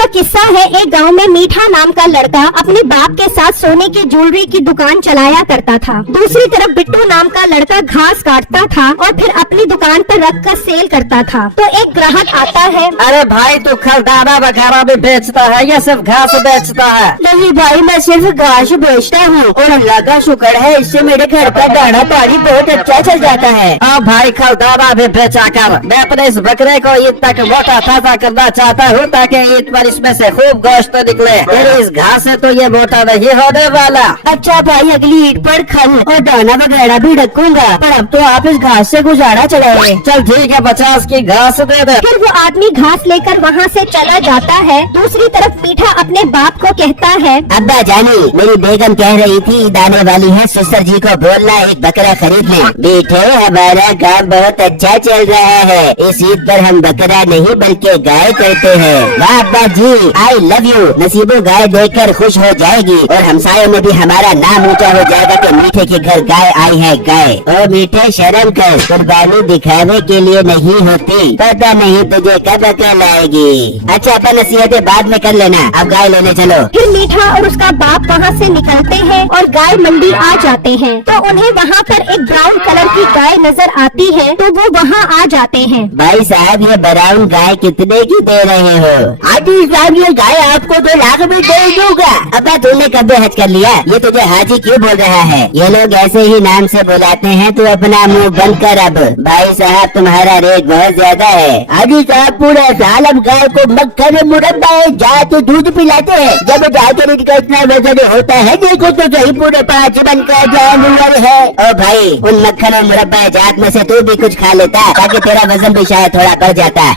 का किस्सा है। एक गांव में मीठा नाम का लड़का अपने बाप के साथ सोने की ज्वेलरी की दुकान चलाया करता था। दूसरी तरफ बिट्टू नाम का लड़का घास काटता था और फिर अपनी दुकान पर रख कर सेल करता था। तो एक ग्राहक आता है। अरे भाई तू खरदाना वगैरह भी बेचता है या सिर्फ घास बेचता है? नहीं भाई, मैं सिर्फ घास बेचता हूँ और अल्लाह का शुक्र है इससे मेरे घर का दाना पानी बहुत अच्छा चल जाता है। हाँ भाई, खरदाना भी बेचा कर मैं अपने इस बकरे को ईद तक मोटा ताजा करना चाहता हूँ ताकि ईद पर इसमें से खूब गोश्त निकले। तेरी इस घास से तो ये मोटा नहीं होने वाला। अच्छा भाई, अगली ईद पर खल और दाना वगैरह भी रखूंगा, पर अब तो आप इस घास से गुजारा चलाए। चल ठीक है, 50 की घास दे दे। फिर वो आदमी घास लेकर वहाँ से चला जाता है। दूसरी तरफ मीठा अपने बाप को कहता है, अब्बा जानी, मेरी बेगम कह रही थी ईद आने वाली है, सिस्टर जी को बोलना एक बकरा खरीद ले। बेटे हमारा काम बहुत अच्छा चल रहा है, इस ईद पर हम बकरा नहीं बल्कि गाय करते हैं। वाह अब्बा जी, आई लव यू। नसीबो गाय देखकर खुश हो जाएगी और हमसायों में भी हमारा नाम ऊंचा हो जाएगा कि मीठे के घर गाय आई है गाय। ओ मीठे शर्म कर, कुर्बानी दिखाने के लिए नहीं होती, पता नहीं तुझे कब अकल आएगी। अच्छा अपन नसीहतें बाद में कर लेना, अब गाय लेने चलो। फिर मीठा और उसका बाप वहाँ से निकलते हैं और गाय मंडी आ जाते हैं। तो उन्हें वहाँ पर एक ब्राउन कलर की गाय नजर आती है, तो वो वहाँ आ जाते हैं। भाई साहब, ये ब्राउन गाय कितने की दे रहे हो? हाजी साहब, ये गाय आपको 2 लाख में दे दूंगा। अब्बा तूने कब हज कर लिया? ये तुझे हाजी क्यों बोल रहा है? ये लोग ऐसे ही नाम से बुलाते हैं, तू अपना मुंह बंद कर। अब भाई साहब तुम्हारा रेट बहुत ज्यादा है। हाजी साहब, पूरा साल हम गाय को मक्खन मुरब्बा जाए तो दूध पिलाते हैं, जब जाकर इनका इतना वजन होता है देखो तो सही, पूरे 5 मन का जानवर है। ओ भाई, उन मक्खन और मुरब्बा जात में से तू भी कुछ खा लेता ताकि तेरा वजन भी शायद थोड़ा बढ़ जाता।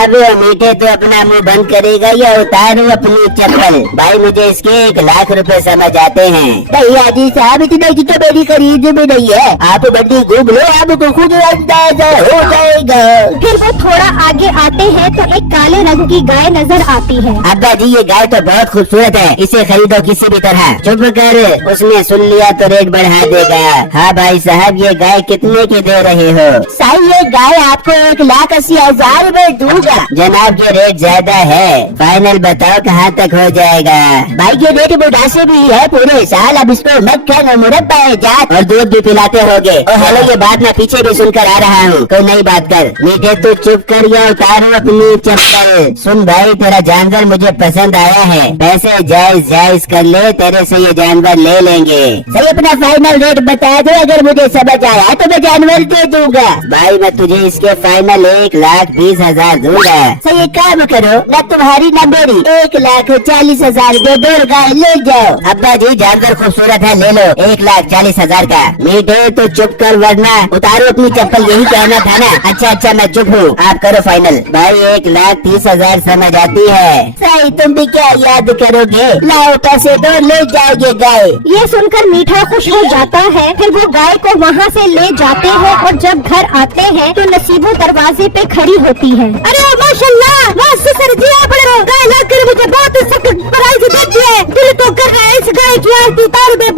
अब मीठे तो अपना मुंह बंद करेगा या उतारू अपनी चप्पल? भाई मुझे इसके 1 लाख रुपए समझ आते हैं। नहीं हाजी साहब, इतने की तो मेरी खरीद भी नहीं है, आप बड्डी घूम लो, आपको खुद अंदाजा हो जाएगा। फिर वो थोड़ा आगे आते हैं तो एक काले रंग की गाय नजर आती है। अब्बा जी, ये गाय तो बहुत खूबसूरत है, इसे खरीदो किसी भी तरह। चुप कर, उसने सुन लिया तो रेट बढ़ा देगा। हाँ भाई साहब, ये गाय कितने की दे रहे हो? साहब ये गाय आपको 1,80,000 में दूंगा। जनाब ये रेट ज्यादा है, फाइनल बताओ कहाँ तक हो जाएगा? भाई ये रेट बुढ़ासे भी है पूरे साल, अब इसको मक्खन मुरब्बा जात और दूध भी पिलाते होगे। और हेलो, ये बात मैं पीछे भी सुनकर आ रहा हूँ, कोई नई बात कर। मीठे तू चुप कर या उतारो अपनी चप्पल। सुन भाई, तेरा जानवर मुझे पसंद आया है, पैसे जायज कर ले, तेरे से ये जानवर ले लेंगे। सही, अपना फाइनल रेट बता दो, अगर मुझे समझ आया तो मैं जानवर दे दूंगा। भाई मैं तुझे इसके फाइनल 1,20,000 दूंगा। सही, एक काम करो, न तुम्हारी न मेरी, 1,40,000 दे दो, गाय ले जाओ। अब्बा जी जानवर खूबसूरत है, ले लो 1,40,000 का। मीठे तो चुप कर वरना उतारो अपनी चप्पल, यही कहना था ना? अच्छा मैं चुप हूँ, आप करो फाइनल। भाई 1,30,000 समझ आती है? सही, तुम भी क्या याद करोगे? लाओ पैसे दो, ले जाओगे गाय। ये सुनकर मीठा खुश हो जाता है। फिर वो गाय को वहाँ से ले जाते हैं और जब घर आते हैं तो नसीबो दरवाजे पे खड़ी होती है। अरे माशाल्लाह, सर जी आप गाय लाकर मुझे बहुत सख्त प्राइस दे दिए, दिल तो कर रहा है इस गाय की आरती उतार दे।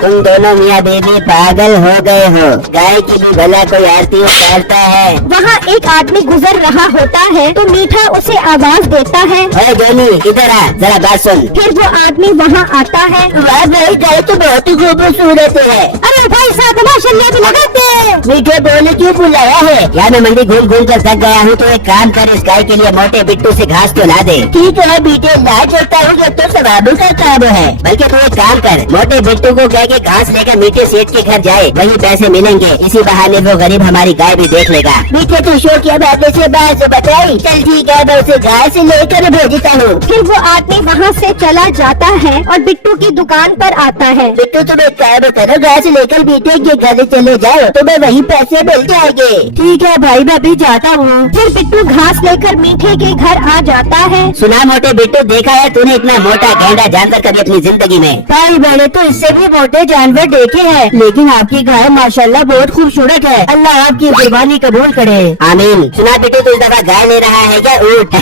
तुम दोनों मियाँ बीवी पागल हो गए हो, गाय की भी भला कोई आरती उतारता है? वहाँ एक आदमी गुजर रहा होता है तो मीठा उसे आवाज देता है, ओए जोनी इधर आ, जरा बात सुन। फिर वो आदमी वहाँ आता है। वाह भाई, गाय तो बहुत ही खूबसूरत है। अरे भाई साहब माशाल्लाह भी लगाते। मीठे बोले क्यों बुलाया है? यार मैं मंडी घूम कर थक गया हूँ, तो एक काम कर, इस गाय के लिए मोटे बिट्टू से घास तो ला दे। ठीक है मीठे, ला देता हूँ, जब तो सवाबों का काम है। बल्कि तू एक काम कर, मोटे बिट्टू को कह के घास लेकर मीठे सेठ के घर जाए, वही पैसे मिलेंगे, इसी बहाने वो गरीब हमारी गाय भी देख लेगा। मीठे तू शो किया बातें से बात बताई, चल ठीक है, मैं उसे गाय से लेकर भेजता हूँ। फिर वो आदमी वहाँ से चला जाता है और बिट्टू की दुकान पर आता है। बिट्टू तुम एक काम करो, घास लेकर मीठे के घर चले जाओ, तुम्हें वही पैसे मिल जाएंगे। ठीक है भाई, मैं भी जाता हूँ। फिर बिट्टू घास लेकर मीठे के घर आ जाता है। सुना मोटे बिट्टू, देखा है तूने इतना मोटा गैंडा जानवर कभी अपनी जिंदगी में? भाई मैंने तो इससे भी मोटे जानवर देखे हैं, लेकिन आपकी गाय माशाल्लाह बहुत खूबसूरत है, अल्लाह आपकी कुर्बानी कबूल करे। आमीन। सुना बिट्टू, तू इस दफा गाय ले रहा है क्या ऊँट?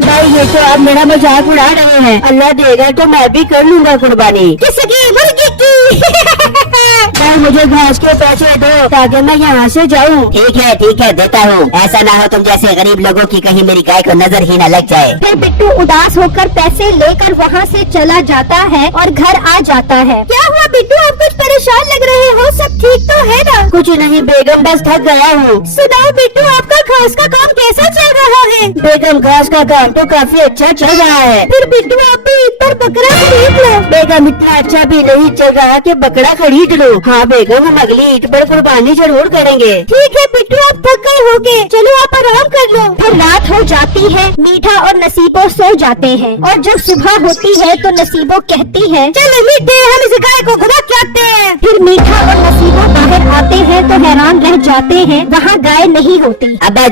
भाई ये तो आप मेरा मजाक उड़ा रहे हैं, अल्लाह देगा तो मैं भी कर लूँगा कुर्बानी। किसकी? मुर्गी की। अंकल मुझे घास के पैसे दो ताकि मैं यहाँ से जाऊँ। ठीक है देता हूँ। ऐसा ना हो तुम जैसे गरीब लोगों की कहीं मेरी गाय को नजर ही न लग जाए। फिर बिट्टू उदास होकर पैसे लेकर वहाँ से चला जाता है और घर आ जाता है। क्या हुआ बिट्टू, आप कुछ परेशान लग रहे हो? सब ठीक तो है ना? कुछ नहीं बेगम, बस थक गया हूँ। सुनाओ बिट्टू, आपका घास का काम कैसा चल रहा है? बेगम घास का काम तो काफी अच्छा चल रहा है। फिर बिट्टू आप भी ईद पर बकरा खरीद लो। बेगम इतना अच्छा भी नहीं चल रहा कि बकरा खरीद लो। हाँ बेगम, हम अगली ईद पर कुर्बानी जरूर करेंगे। ठीक है बिट्टू, आप थक गए होगे, चलो आप आराम कर लो। फिर रात हो जाती है, मीठा और नसीबो सो जाते हैं और जब सुबह होती है तो नसीबो कहती है, चलो मीठे हम इस गाय को खुदा कहते हैं। फिर मीठा और नसीबो बाहर आते हैं तो हैरान रह जाते हैं, वहाँ गाय नहीं होती। अब्बा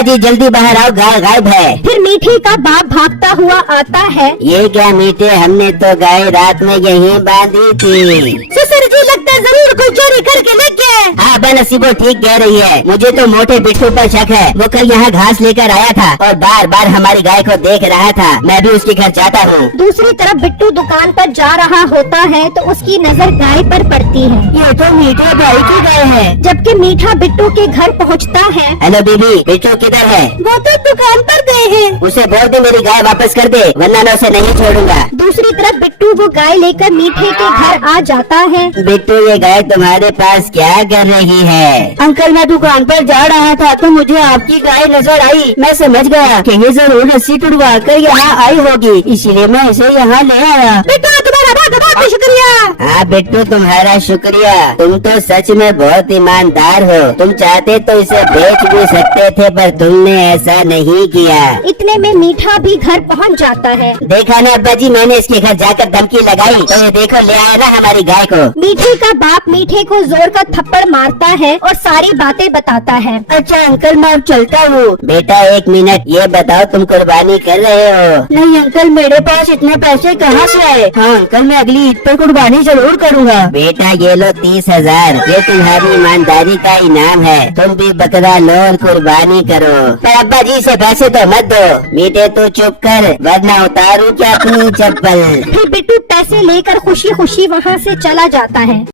जी जल्दी बाहर आओ, गाय गायब है। फिर मीठे का बाप भागता हुआ आता है। ये क्या मीठे, हमने तो गाय रात में यहीं बांधी थी। ससुर जी लगता है जरूर कोई चोरी करके ले गया। हाँ अब्बा, नसीबो ठीक कह रही है। मुझे तो मोटे बिट्टू पर शक है। वो कल यहाँ घास लेकर आया था और बार बार हमारी गाय को देख रहा था। मैं भी उसके घर जाता हूँ। दूसरी तरफ बिट्टू दुकान पर जा रहा होता है तो उसकी नजर गाय पर पड़ती है। ये तो मीठे भाई की गाय है। जबकि मीठा बिट्टू के घर पहुंचता है। हेलो बीबी, बिट्टू किधर है? वो तो दुकान पर गए हैं। उसे बोल दे मेरी गाय वापस कर दे, वरना मैं उसे नहीं छोड़ूंगा। दूसरी तरफ बिट्टू वो गाय लेकर मीठे के घर आ जाता है। बिट्टू, ये गाय तुम्हारे पास क्या कर रही है? अंकल मैं दुकान पर जा रहा था तो मुझे आपकी गाय नजर आई। मैं समझ गया कि ये जरूर रस्सी तुड़वा कर यहाँ आई होगी, इसलिए मैं इसे यहाँ ले आया। बिट्टू तुम्हारा बहुत शुक्रिया। हाँ बिट्टू, तुम्हारा शुक्रिया। तुम तो सच में बहुत ईमानदार हो। तुम चाहते तो इसे बेच भी सकते थे, पर तुमने ऐसा नहीं किया। इतने में मीठा भी घर पहुंच जाता है। देखा ना अब्बा जी, मैंने इसके घर जाकर धमकी लगाई तो ये देखो ले आया ना हमारी गाय को। मीठे का बाप मीठे को जोर का थप्पड़ मारता है और सारी बातें बताता है। अच्छा अंकल, मैं अब चलता हूँ। बेटा एक मिनट, ये बताओ तुम कुर्बानी कर रहे हो? नहीं अंकल, मेरे पास इतने पैसे कहाँ से आए? हाँ अंकल, मैं अगली ईद पर कुर्बानी जरूर करूँगा। बेटा ये लो 30,000, ये तुम्हारी ईमानदारी का इनाम है। तुम भी बकरा लो और कुर्बानी करो। पर अब्बा जी से पैसे तो मत दो। मीठे तो चुप कर, वरना उतारूं क्या अपनी चप्पल। फिर बिट्टू पैसे लेकर खुशी खुशी वहाँ से चला जाता है।